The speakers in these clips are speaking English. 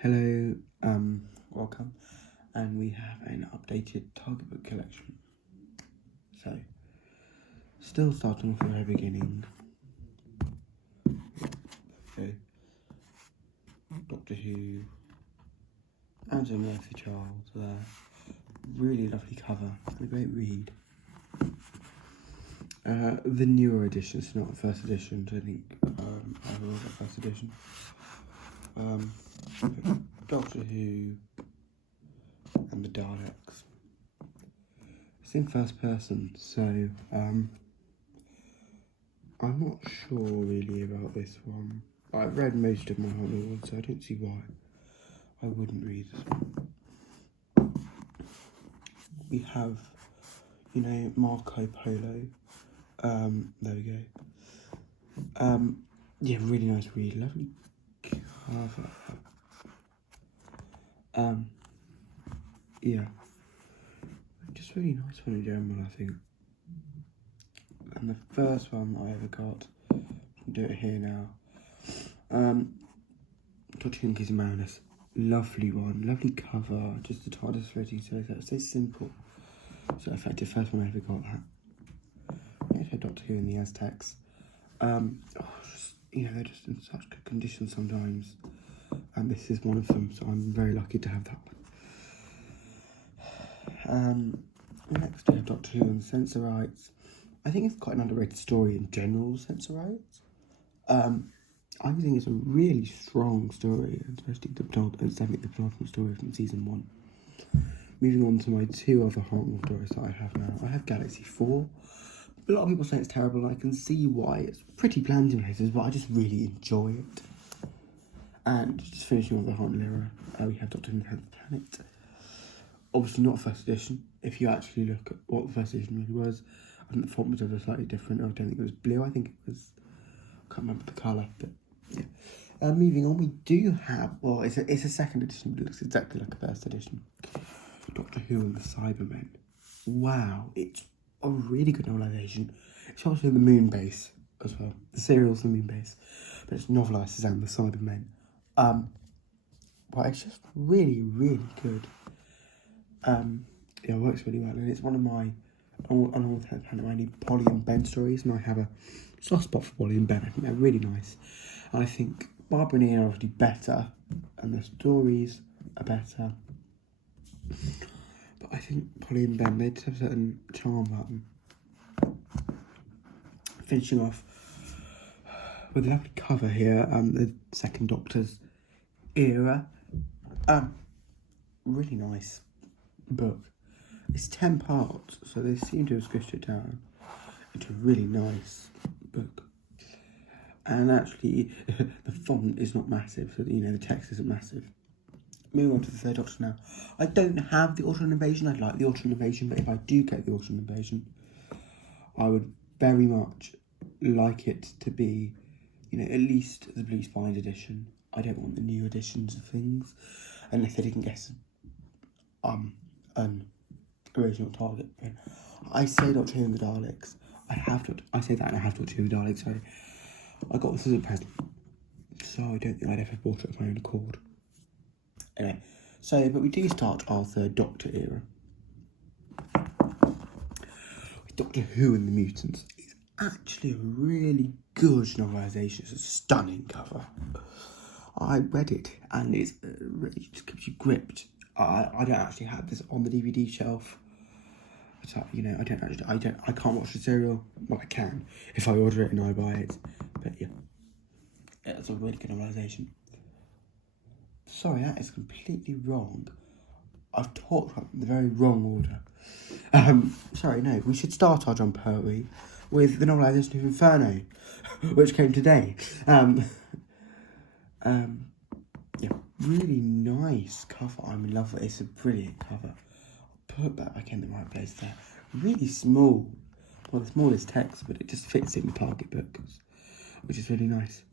Hello, welcome, and we have an updated target book collection. So, still starting from the very beginning. So, Doctor Who, Angela Murphy Charles there. Really lovely cover and a great read. The newer editions, not the first edition. I think I was at first edition. Doctor Who and the Daleks. It's in first person, so I'm not sure really about this one. I've read most of my Haunted ones, so I don't see why I wouldn't read this one. We have, Marco Polo. There we go. Yeah, really nice read. Lovely cover. Yeah. Just really nice one in general, I think. And the first one I ever got, I'll do it here now. Dr. Who and Marinus. Lovely one, lovely cover, just the TARDIS floating so simple, so effective. First one I ever got that. Yeah, Doctor Who and the Aztecs. They're just in such good condition sometimes, and this is one of them, so I'm very lucky to have that one. Next we have Doctor Who and Sensorites. I think it's quite an underrated story in general, Sensorites. I think it's a really strong story, especially it's definitely the penultimate story from season 1. Moving on to my two other Heartmore stories that I have now. I have Galaxy 4. A lot of people say it's terrible, and I can see why. It's pretty bland in places, but I just really enjoy it. And just finishing off the Haunted era, we have Doctor Who and the 10th Planet. Obviously not first edition. If you actually look at what the first edition really was, I think the font was ever slightly different. I don't think it was blue. I think it was, I can't remember the colour, but yeah. Moving on, we do have, well, it's a second edition, but it looks exactly like a first edition. Doctor Who and the Cybermen. Wow, it's a really good novelisation. It's also the moon base as well. The serial's the moon base, but it's novelised as the Cybermen. But it's just really, really good. It works really well, and it's one of my Polly and Ben stories, and I have a soft spot for Polly and Ben. I think they're really nice, and I think Barbara and Ian are obviously better, and the stories are better. But I think Polly and Ben, they just have a certain charm about them. Finishing off with a lovely cover here, the Second Doctor's era. Really nice book. It's 10 parts, so they seem to have squished it down into a really nice book. And actually, the font is not massive, so the text isn't massive. Moving on to the Third Doctor now. I don't have the Ultron Invasion. I'd like the Ultron Invasion, but if I do get the Ultron Invasion, I would very much like it to be, at least the Blue Spine edition. I don't want the new editions of things, unless they didn't guess an original target. I say Doctor Who and the Daleks. I say that and I have Doctor Who and the Daleks, sorry. I got this as a present, so I don't think I'd ever bought it of my own accord. Anyway, but we do start our Third Doctor era with Doctor Who and the Mutants. It's actually a really good novelisation. It's a stunning cover. I read it, and it just keeps you gripped. I don't actually have this on the DVD shelf. So, I can't watch the serial. Well, I can if I order it and I buy it. But yeah, it's a really good novelisation. Sorry, that is completely wrong. I've talked about the very wrong order. Sorry, no, we should start our John Pertwee with the novelisation of Inferno, which came today. Yeah, really nice cover. I'm in love with it. It's a brilliant cover. I'll put that back in the right place there. Really small. Well, the smallest text, but it just fits in the target book, which is really nice.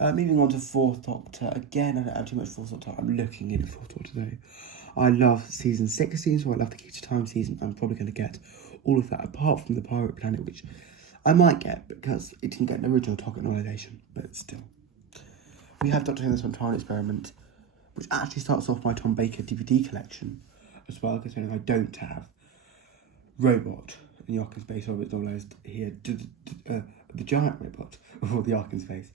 Moving on to Fourth Doctor. Again, I don't have too much Fourth Doctor. I'm looking in Fourth Doctor though. I love season 16, so I love the Key to Time season. I'm probably going to get all of that, apart from the Pirate Planet, which I might get because it didn't get an original target novelisation, but still. We have Doctor Who and the Sontaran Experiment. which actually starts off my Tom Baker DVD collection as well, considering I don't have Robot in the Ark in Space, or it's almost here, the giant robot before the Ark in Space.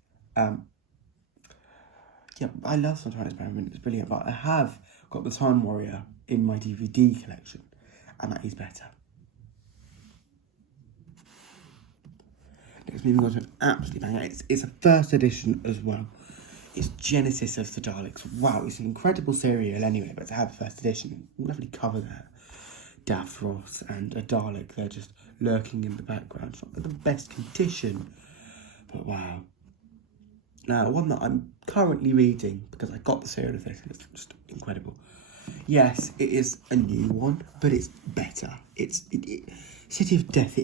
Yeah, I love Sunshine Experiment, it's brilliant, but I have got the Time Warrior in my DVD collection, and that is better. Next, moving on to an absolute banger. It's a first edition as well. It's Genesis of the Daleks. Wow, it's an incredible serial anyway, but to have first edition, lovely cover there. Davros and a Dalek, they're just lurking in the background. It's not the best condition, but wow. Now, one that I'm currently reading, because I got the serial of this, and it's just incredible. Yes, it is a new one, but it's better. City of Death,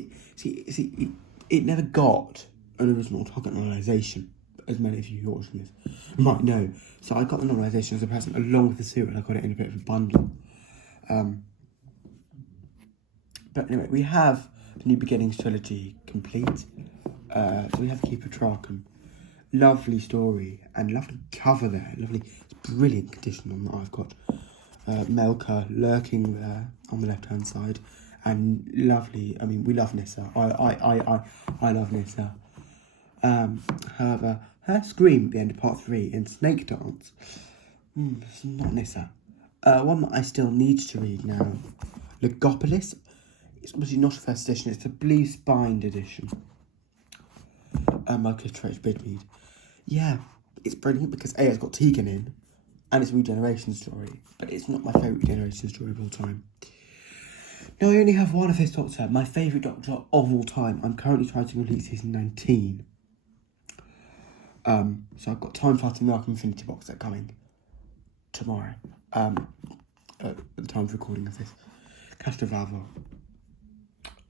it never got an original target novelisation, as many of you who are watching this might know. So I got the novelisation as a present along with the serial. I got it in a bit of a bundle. But anyway, we have the New Beginnings trilogy complete. So we have Keeper Traken. Lovely story and lovely cover there. Lovely, it's brilliant condition on that. I've got Melka lurking there on the left hand side, and lovely. I mean, we love Nyssa. I love Nyssa. However, her scream at the end of part 3 in Snake Dance, it's not Nyssa. One that I still need to read now, Legopolis. It's obviously not a first edition. It's a blue spined edition. Marcus Troach Bidmead. Yeah, it's brilliant because A, it's got Tegan in, and it's a regeneration story, but it's not my favourite regeneration story of all time. Now, I only have one of this Doctor, my favourite Doctor of all time. I'm currently trying to complete season 19. So I've got Time Fighting the Ark Infinity box set coming tomorrow, at the time of recording of this. Castrovalvo.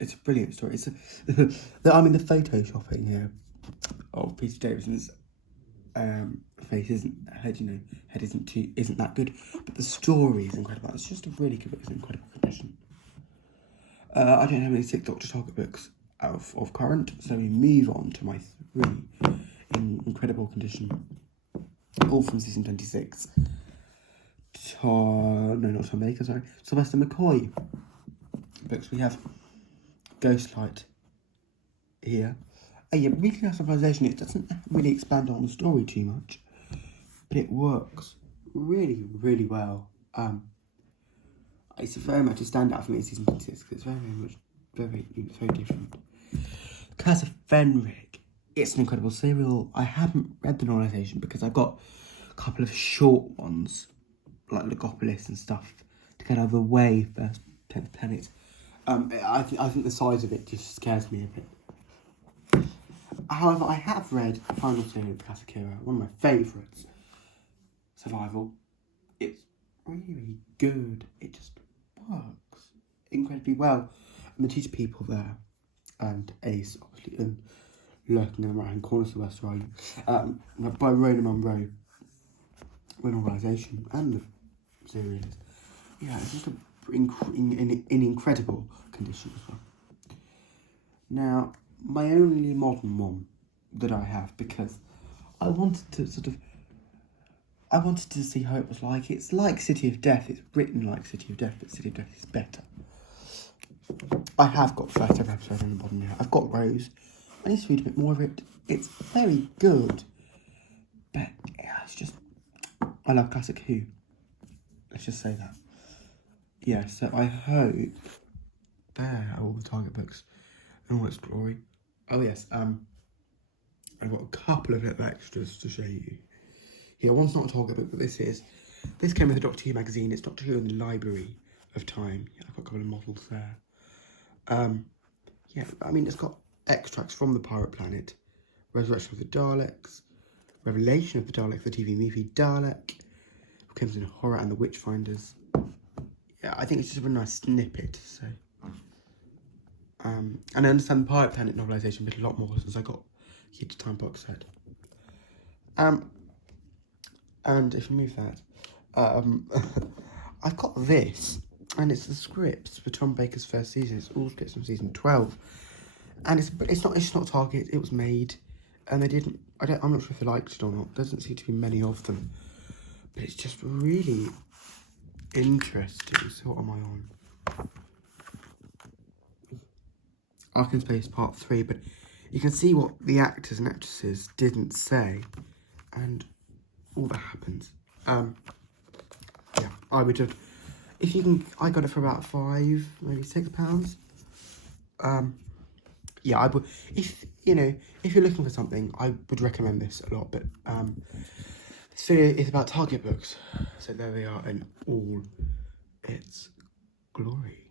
It's a brilliant story. It's the photoshopping here of Peter Davison's face isn't that good, but the story is incredible. It's just a really good book. It's an incredible condition. I don't have any Sixth Doctor target books of current, so we move on to my 3 in incredible condition, all from season 26. Not Tom Baker, sorry. Sylvester McCoy books. We have Ghostlight here. Weekly Civilization, it doesn't really expand on the story too much, but it works really, really well. It's very much a standout for me in season 26 because it's very different. Curse of Fenric, it's an incredible serial. I haven't read the novelisation because I've got a couple of short ones, like Legopolis and stuff, to get out of the way first 10th Planet. I think the size of it just scares me a bit. However, I have read the final series of Kasakura, one of my favourites, Survival. It's really, really good. It just works incredibly well. And the two people there, and Ace, obviously, and lurking in the right-hand corner of the West Riding, by Rona Munro, an organisation, and the series. Yeah, it's just in incredible condition as well. Now, my only modern one that I have, because I wanted to see how it was like. It's like City of Death. It's written like City of Death, but City of Death is better. I have got first ever episode on the bottom here. I've got Rose. I need to read a bit more of it. It's very good, but yeah, it's just, I love Classic Who. Let's just say that. Yeah, so I hope there are all the target books and all its glory. Oh yes, I've got a couple of little extras to show you. Here, one's not a target book, but this came with the Doctor Who magazine. It's Doctor Who in the Library of Time. Yeah, I've got a couple of models there. Yeah, I mean, it's got extracts from The Pirate Planet, Resurrection of the Daleks, Revelation of the Daleks, the TV movie Dalek, Crimson Horror and the Witchfinders. Yeah, I think it's just a nice snippet, so. And I understand the Pirate Planet novelisation a lot more since I got Key to Time box set. And if you move that, I've got this, and it's the scripts for Tom Baker's first season. It's all scripts from season 12, and it's not Target. It was made, and they didn't. I'm not sure if they liked it or not. There doesn't seem to be many of them, But it's just really interesting. So what am I on? Ark in Space Part 3, but you can see what the actors and actresses didn't say, and all that happens. Yeah, I would have, if you can, I got it for about £5, maybe £6. Yeah, I would, if you're looking for something, I would recommend this a lot, but this video is about Target books, so there they are in all its glory.